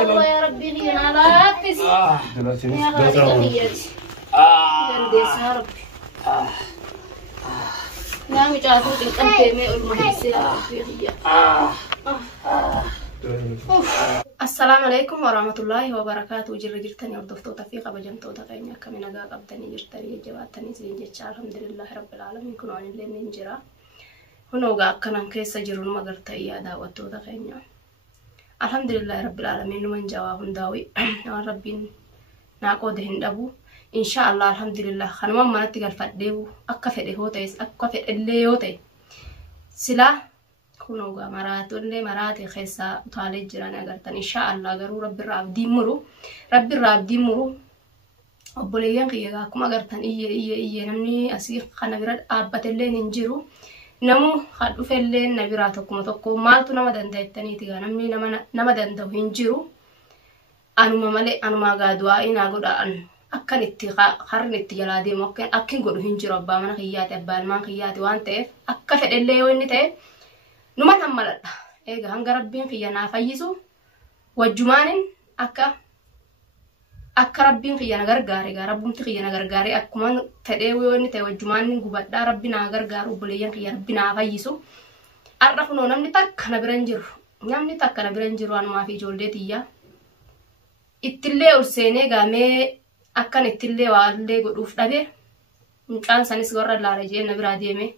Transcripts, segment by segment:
الله يا ربي غينا لا أبس يا غالي نيتي جندس يا ربي يا مجاتو تلقم تيمي المهندس يا ربي غيا السلام عليكم ورحمة الله وبركاته. جرتني وردفتو تفيق بجمتو تقيني كمين أجا قبتني جرتني جواتني زين جتشار الحمد لله رب العالمين كنوا عن اللي ننجرا هنا وجا كنام كيس جرون ما قرت يا دعوتو تقيني الحمد لله رب العالمين من جواب داوي ربين ناقودهن دبو إن شاء الله الحمد لله خنما ما نتقل فديو أكفر هوتيس أكفر اللي هوتي سلا كونوا مرات ولا مرات خيسا طالع جيران أقدرتن إن شاء الله قروا رب الراب ديمرو أبوليان قيا كم أقدرتن إيه نمني أسيق خنا براد أبت اللي ننجرو نمو خدو في اللي نبراتكم تقوم مالتو نمدن دايتني تيجا نمني نمدن دو هنجرو أنا ما ملء أنا ما قادوا إن أقول أن أكن اتقاء خرن اتجلادي ممكن أكن قدو هنجرو أبا من خيات أبا من خيات وانتف أكفر اللي وين تف نمان همالد إيه هنگا ربين خيانا فايزو وجمانين أكا ربين خيانا غرغاري ربهم تخيانا غرغاري أكمان تدوي ونتي وجمانين غبادا ربنا غرغارو بليان خيانا ربنا فايزو أرخنو نمني تك نبرنجر وان ما في جولدتيا إتلي أرسيني غامي أكان إتلي والي قدوف دابي مكان سانيس غرر لارجين نبراديمي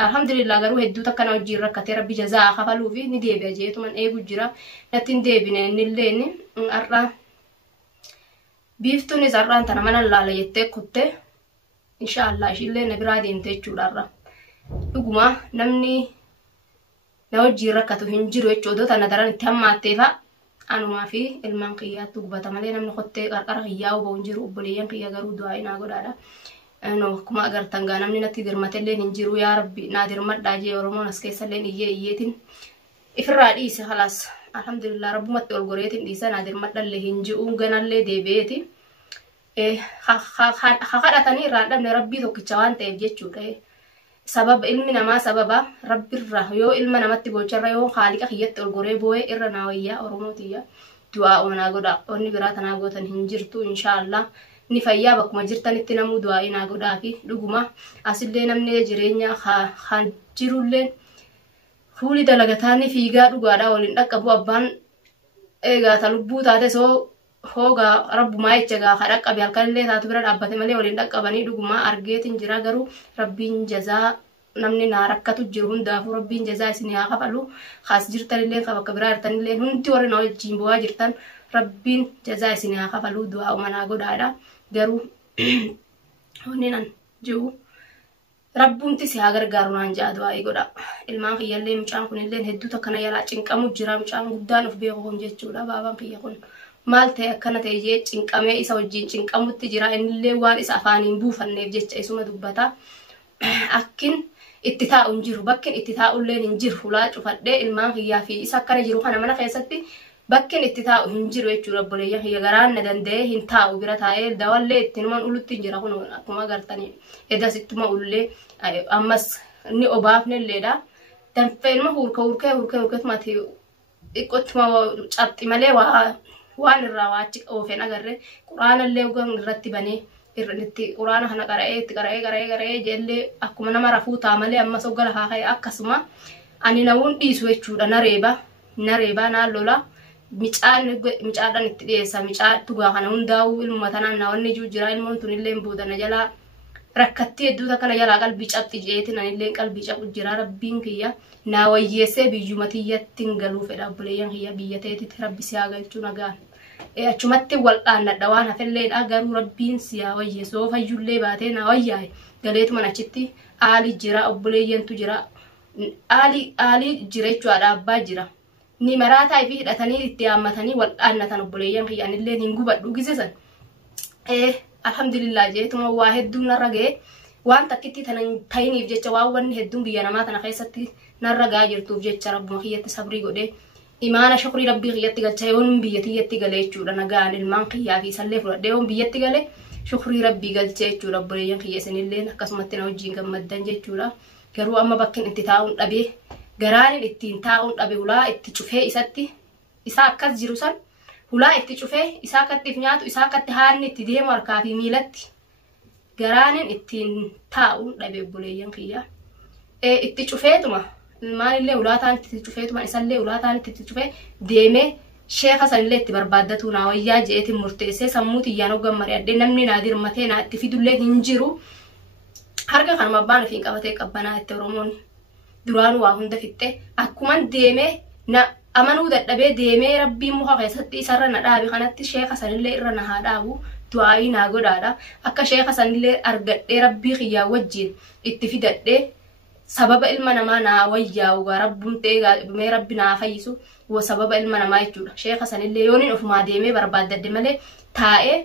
الحمد لله قالوا هدو تكنا وجيرا كتير بجزاء خفلوا في ندي بجيتو من أي بجرا نتين دي بين نلين أرى بيفتوني زران تنا من الله ليتك كته إن شاء الله شيله نبرادي نتيجو دارا لقما نمني نوجيرا كتو هنجرو يجودو تنا دران تهم ماتيفا أنا ما في المنقيات تقبل تملي نمني خدت قرقر غياو بونجرو بليان قيا قالوا دعائنا قدارا أنا كم أقدر تنقانا من نتيجة مثلين نجرو يا ربي نادر مد داجي ورمون أسكيس لين يتين إفراد إيسه خلاص الحمد لله رب مت القريتين إيسه نادر مد اللي هنجون جنا اللي دبيتي خاخد أتاني رادم نربي ذوك الجوان تبجت شو سبب علمنا ما سببه رب الرهيو علمنا ما تبغى يوم خالق خيات القريب بوه إرناوية ورموتية دعاء وناقودا ونبرات ناقودا هنجرتو إن شاء الله نفيا بكم جرتني تنامو دعائنا قدافي لقما أصلنا من جرينا خانجرولين خولي دلقتاني في جار قادا ولين أكبو أبان إيجا تلبو تاتي سو هوغا رب ما يتجا خرق أبي الكلة تاتو برد أبتي ملي ولين أكباني لقما أرجيت إنجرا قرو ربين جزاء نمني ناركتو جرون دافو ربين جزاء سنيها خفلو خاص جرتني لين خبا كبرار تاني لين هنتي ورنا جيمبوا جرتن ربين جزاء سنيها خفلو دعاء ومنا قدادا garuu honenan jiru rabbuun tisi hagar garunan jaadu ay goda ilmaan khiyalle mucaan kun illeen hedduu takkana yala cinqamu jira mucaan guddaan of beeku kun jechuudha baabaan khiyya kun maal ta'e akkana ta'e jee cinqamee isa wajjin cinqamutti jira innillee waan isa afaaniin buufanneef jecha isuma dubbata akkin itti taa'uun jiru bakkin itti taa'ulleen hin jiru hulaa cufadhee ilmaan khiyyaa fi isa akkana jiru kana mana keessatti bakkin itti taa'u hin jiru jechuudha obboleeyyan khiyya garaan na danda'ee hin taa'u bira taa'ee dawallee ittinumaan ulutti hin jira kun akkuma agartanii edas ittuma ullee ammas ni obaafnelleedha danfee ilma hurkeetumati xiqqoottuma cabxi malee waan irraa waachi oofeen agarre quraanallee ugan irratti banee irratti quraana kana qara'ee jellee akkuma nama rafuu ta'a malee ammas oggala haaka'e akkasuma ani nawuun dhiisu jechuudha nareeba naallola micaadhaan itti dhiyeessa micaadhu gaa kana hundaa'uu ilma tanaan naawwanni jiru jira ilmoon tun illee boodana jalaa rakkatti hedduu takkana jalaa qalbii cabxi jeetin anillee qalbii cabxu jira rabbiin kiyya naa wayyeessee biyyuma tiyyatti hin galuu fedha obboleeyyan kiyya biyya teetitti rabbi si haa galchuu nagaan achumatti wal dhaannadha waan hafelleedha garuu rabbiin si haa wayyeessoo fayyullee baatee naa wayyaa'e galeetuman achitti aalii jira obboleeyyantu jira aalii jira jechuudha abbaa jira ni maraataa fi hidhatanii itti yaammatanii wal dhaannatan obboleeyyan kiyya anillee hin gubadhu gisesan alhamdulillah jeetuma waa hedduun narra ga'e waan takkitti ta'iniif jecha waan wanni hedduun biyya namaa tana keessatti narra ga'aa jirtuuf jecha rabbuma kiyyatti sabrii godhee imaana shukrii rabbii kiyyatti galcha yoon biyya tiyyatti galee jechuudha nagaan ilmaan kiyyaa fi isallee fudhadhee yoon biyyatti galee shukrii rabbii galchee jechuudha obboleeyyan kiyya isinillee akkasumatti na wajjin gammaddan jechuudha garuu amma bakkin itti taa'uun dhabee garaanin ittiin taa'uun dhabe ulaa itti cufee isatti isa akkas jiru san Hulaa itti cufee isaa kattiif nyaatu isaa katti haanni itti deemu harkaa fi miilatti garaanin ittiin taa'uun dhabe buleeyyan kiyya. Itti cufeetuma ilmaanillee ulaataan itti cufeetuma isallee ulaataan itti cufee deemee sheeka sanillee itti barbaaddatu naa wayyaa je'eetiin murteessee sammuu tiyyaan hoggan mari'adhee namni naa dirmatee naa itti fidullee hin jiru. Harka kanuma abbaan ofiin qabatee qabbanaa itti Oromoon duraan waa hunda fixxee akkuman deemee na amanuu dadhabee deemee rabbiin muka keessatti isarra na dhaabe kanatti sheeka sanillee irra na haa dhaabu du'aayii naa godhaadha. Akka sheeka sanillee argadhee rabbii kiyyaa wajjin itti fidadhee sababa ilma namaa naa wayyaa'u rabbuun ta'ee rabbi naa fayyisu sababa ilma namaa jechuudha. Sheeka sanillee yooniin ofumaa deemee barbaaddadde malee taa'ee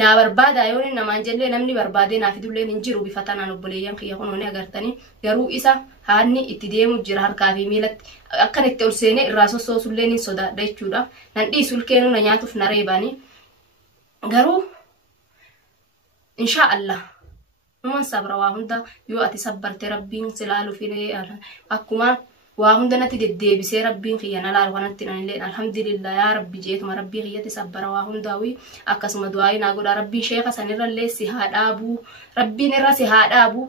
naa barbaada yooniin namaan jallee namni barbaadee naa fidulleen hin jiru bifa tanaan obboleeyyan kiyya kunuuni agartanii garuu isa haanni itti deemu jira harkaa fi miilatti akkan itti ol seenee irraa sossoosullee ni sodaadha jechuudha. Nan dhiisul keenuu na nyaatuuf na reebanii garuu insha Allah numan sabra waa hunda yoo ati sabbarte rabbiin silaaluuf akkuma waa hunda natti deddeebisee rabbiin kiyya na laalu kanatti nanillee alhamdulillah yaa rabbi jeetuma rabbii kiyyatti sabbara waa hundaawi akkasuma du'aayi naa godha rabbiin sheeka sanirrallee si haa dhaabuu rabbiin irra si haa dhaabuu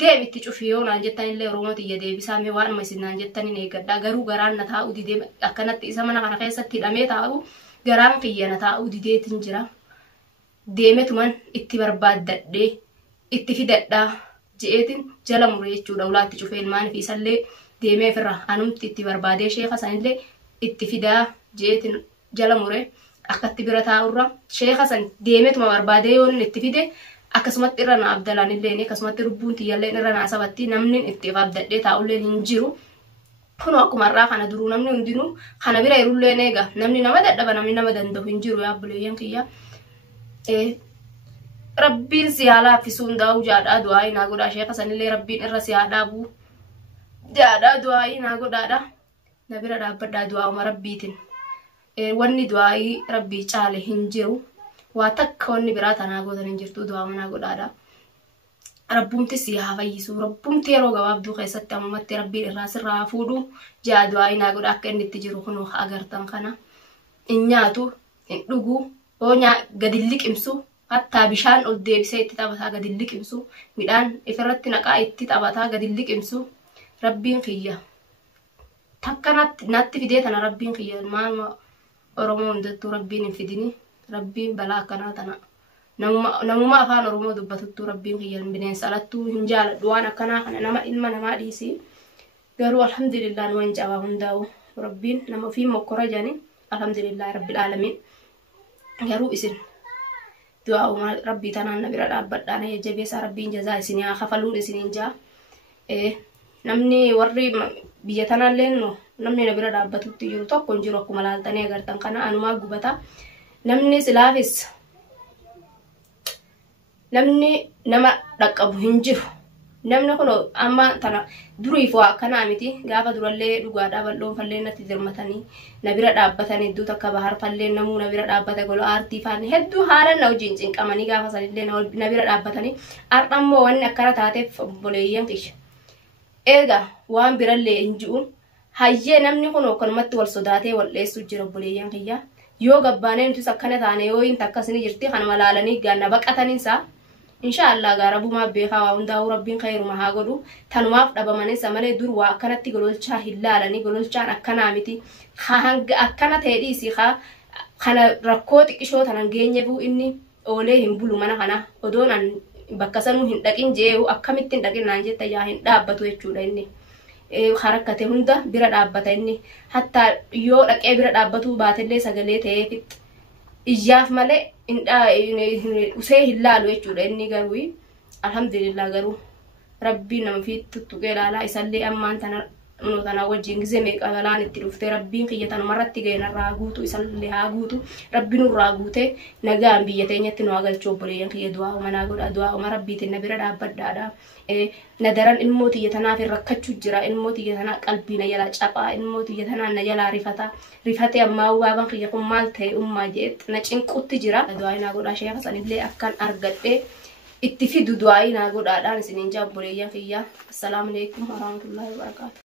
deebitti cufii yoo naan jettanillee Oromoo tiyya deebisaame waanuma isin naan jettaniin eeggadhaa garuu garaan na taa'u didee akkanatti isa mana kana keessatti hidhamee taa'u garaan kiyya na taa'u dideetiin jira deemetuman itti barbaaddadhee itti fidadhaa je'eetiin jala muree jechuudha ulaatti cufee ilmaan fi isallee deemee firra anumti itti barbaadee sheeka sanillee itti fidaa je'eetiin jala muree akkatti bira taa'urra sheeka san deemetuma barbaadee yoon itti fide akkasumatti irra na abdalanillee akkasumatti rubbuun tiyyallee irra na sabatti namni itti abdadhee taa'ullee hin jiru. Kun akkuma irraa kana duruu namni hundinuu kana bira irullee eega namni nama dadhaba namni nama danda'u hin jiru yaa buleeyyan kiyya. Rabbiin si haa laaffisuu hundaa'uu jaadhaa du'aayii naa godhaa sheeka sanillee rabbiin irra si haa dhaabuu jaadhaa du'aayii naa godhaadha na bira dhaabbadhaa du'aa'uma rabbiitiin wanni du'aayii rabbii caale hin jiru waa takka wanni biraa tanaa gootan hin jirtu du'aa'uma naa godhaadha rabbumti si haa fayyisuu rabbumti yeroo gabaabduu keessatti ammatti rabbiin irraa sirraa haa fuudhu jaa du'aayii naa godha akka inni itti jiru kunuu agartan kana hin nyaatu hin dhuguu hoo gadi liqimsu hatta bishaan ol deebisee itti taphataa gadi liqimsu midhaan ifirratti naqaa itti taphataa gadi liqimsu rabbiin kiyya takka natti fidee tana rabbiin kiyya maama Oromoo hundattuu rabbiin hin fidini rabbiin balaa akkanaa tana namuma afaan Oromoo dubbatuttuu rabbiin kiyya bineensa alattuu hin jaaladhu waan akkanaa kana nama ilma namaa dhiisi garuu alhamdulillah nuwan jabaa hundaa'u rabbiin nama ofii mokkora jani alhamdulillah rabbil aalamiin garuu isin du'aa'uma rabbii tanaan na bira dhaabbadhaan jabeessa rabbiin jazaa isinii haa kafaluun isiniin jaa namni warri biyya tanaallee namni na bira dhaabbatutti jiru tokko hin jiru akkuma laaltanii agartan kana anumaa gubata namni silaafis namni nama dhaqqabu hin jiru namni kun amma tana duriif waa akkanaa miti gaafa durallee dhugaadhaa bal'oon fallee natti dirmatanii na bira dhaabbatanii hedduu takka bahar fallee namuu na bira dhaabbata gola aartii faanni hedduu haalan na wajjin cinqamanii gaafa sanillee na bira dhaabbatanii ardhammoo wanni akkana taateef obboleeyyan kiyya eega waan birallee hin ji'uun hayyee namni kun akkanumatti wal sodaatee wal dheessu jira obboleeyyan kiyya yoo gabbaanee nutis akkana taane yoo hin takkasini jirti kanuma laalanii gaanna baqataniinsa inshallah gaarabumaa beekaa waa hundaa'uu rabbiin khayruma haa godhu tanumaaf dhabamanis malee dur waa akkanatti gololchaa hin laalanii gololchaan akkanaa miti hanga akkana ta'e dhiisi kana rakkoo xiqqishoo tanan geenyeefuu inni oolee hin bulu mana kana odoon an bakka sanuu hin dhaqin jee'u akkamitti hin dhaqin naan jetta yaa hin dhaabbatu jechuudha inni harakkate hunda bira dhaabbata inni hatta yoo dhaqee bira dhaabbatuu baatellee sagalee ta'ee iyyaaf malee usee hin laalu jechuudha inni garuu alhamdulillah garuu rabbiin nama fi tuttuqee laalaa isallee ammaan tana wajjin gizee meeqa galaan itti dhuftee rabbiin kiyya tanumarratti ga'e narraa guutu isallee haa guutu rabbiin nurraa guutee nagaan biyya teenyatti nu galchu obboleeyyan kiyya du'aa'uma naa godha du'aa'uma rabbiitiin na bira dhaabbadhaadha nadaran ilmoo tiyya tanaaf rakkachuu jira ilmoo tiyya tanaa qalbii na jalaa caphaa ilmoo tiyya tanaa na jalaa rifatee ammaa waaban kiyya kun maal ta'e ummaa jeet na cinqutti jira du'aa'ii naa godhaa sheeka sanillee akkan argadhee itti fidu du'aa'ii naa godhaadhaan isiniin jaa obboleeyyan kiyya assalaamu alaykum warahmatullahi wabarakaatu.